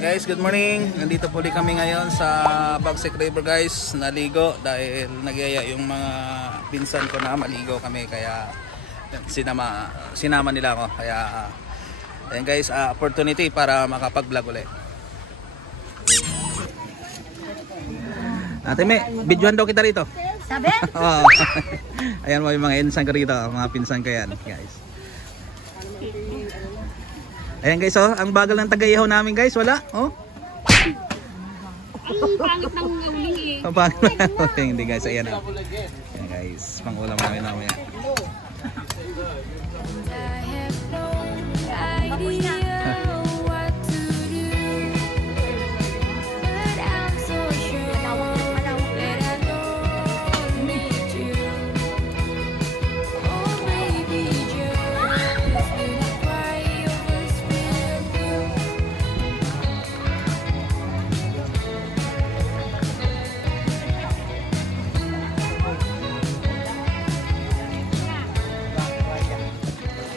Guys, good morning. Nandito po ulit kami ngayon sa Bagsik River guys, naligo dahil nagyaya yung mga pinsan ko na maligo kami kaya sinama nila ako. Kaya ayan guys, opportunity para makapag-vlog ulit. Ate May, videohan daw kita rito. Sabi? Oh. Ayan mo yung mga insan ko rito, mga pinsan ko yan guys. Ayan guys, oh, ang bagal ng tagaihaw namin guys, wala, oh. Ay, pangit ng uling eh. Ang pangit ng uling, hindi guys, ayan oh. Ayan guys, pang ulam namin namin yan.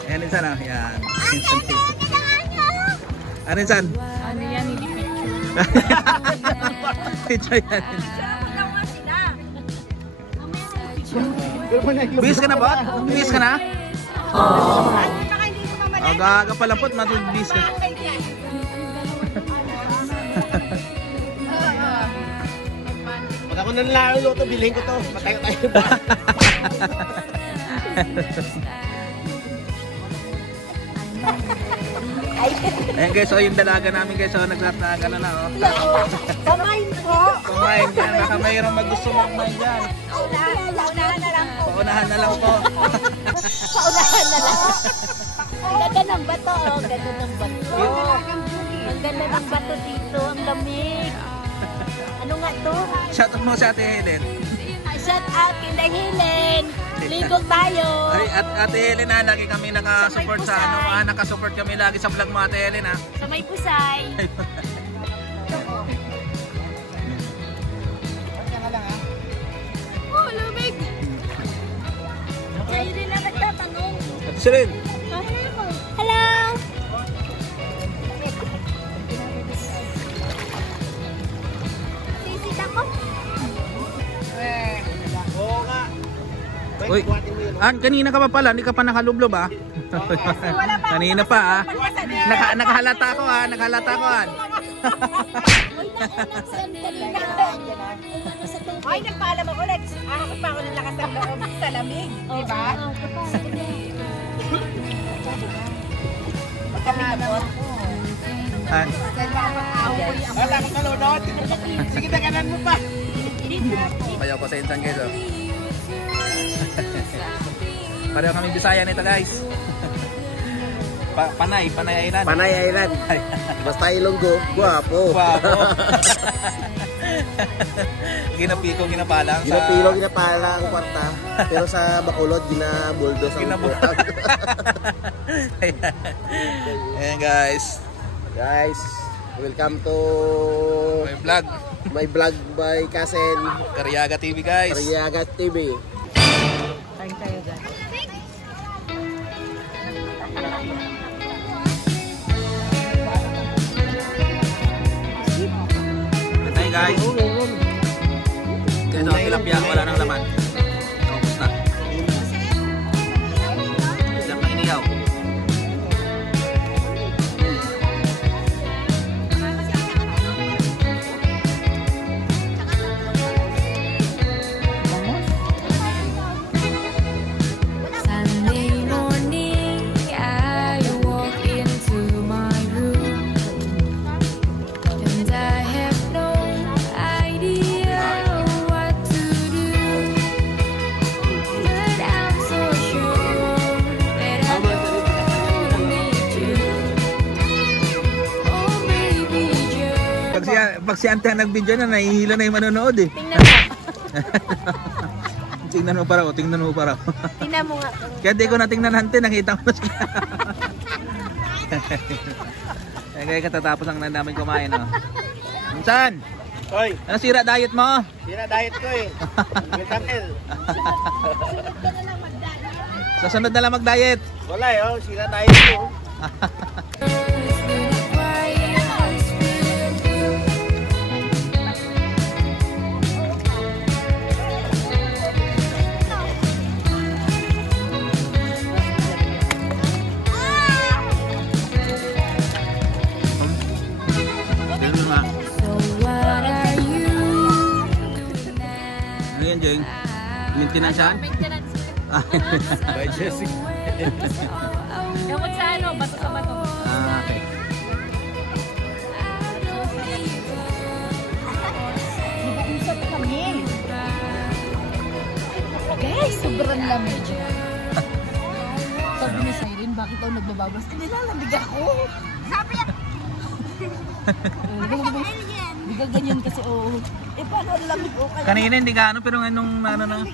Ayan insan ah, yan. Ano insan? Ano yan, hindi Picture yan. Bis ka na ba? Bis ka na? Aga palapot, matubis ka. Pag ako nanlalalo ito, bilhin ko ito. Matayo tayo ba? Ayan guys, so yung dalaga namin guys, so nagtataga na oh. Kumain po. Kumain dyan, baka mayroong gusto magmain dyan. Paunahan na lang po. Paunahan na lang po. Paunahan na lang. Ang ganda ng bato, oh. Ang ganda ng bato. Ang ganda ng bato dito, ang lamig. Ano nga to? Shoutout mo sa Ate Helen. Shout out kay Helen. Ligo tayo. Ay, at Ate Helen ha, lagi kami nakasupport sa ano, nakasupport kami lagi sa vlog mo Ate Helen ha. Sa may pusay. Oh, lamig. Kayo din na nagtatanong. At Sirin. Hello. Sisit ako. Oo nga. Uy, kanina ka pa pala, hindi ka pa nakalublob ah. Kanina pa ah. Nakahalata ako ah, nakahalata ako ah. Ay, nagpaalam ako, ahakot pa ako ng lakas ng loob sa lamig, di ba? Wala ka kalunod. Sige, taganan mo pa. Payaw ko sa insan guys oh. Pareho kami Bisaya nito guys. Panay Island. Panay Island. Basta Ilonggo, guwapo. Guwapo. Ginapiko, ginapalang. Ginapilo, ginapala ang kwarta. Pero sa Bacolod, ginabuldos ang kwarta. Ayan guys. Guys, welcome to My vlog. my vlog by Kasen Karyaga TV guys. Karyaga TV. Kain tayo dyan. Hey guys. Ito, tilapia, wala nang laman. Kamusta? Isang pang inihaw. pag si Ante ang nag-video na, nahihila na yung manonood eh. Tingnan mo. Tingnan mo pa raw, tingnan mo pa raw. Tingnan mo nga. Kaya di ko natingnan Ante, nakita ko na siya. Kaya katatapos lang na namin kumain. Oh. Minsan, Hoy, ano sira diet mo? sira diet ko eh. Mitangkel. Sa sunod na lang mag-diet. Wala eh, oh, sira diet ko. Ano yan, Jeng? Maintenance yan? Maintenance. By Jesse. Dapat sa ano, bato sa bato. Okay. Nag-uusap kami. Guys, sobrang lamig. Sabi ni Siren, bakit daw nagbababas? Nilalamig ako. Sabi niya. Biga ganyan kasi, oh. Eh, paano ang lamig? Oh, Kanina hindi gaano, pero nung ano na,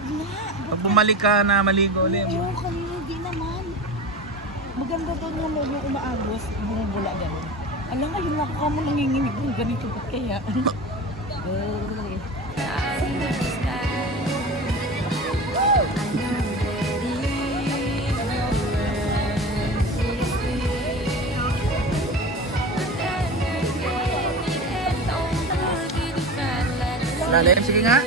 pag bumalik ka na maligo ulit. Oo, kanina di naman. Maganda doon yung logo umaagos, bumubula gano'n. Alam nga, yun ako kamo nanginginig ng ganito, ba't kaya? Lalim, sige nga.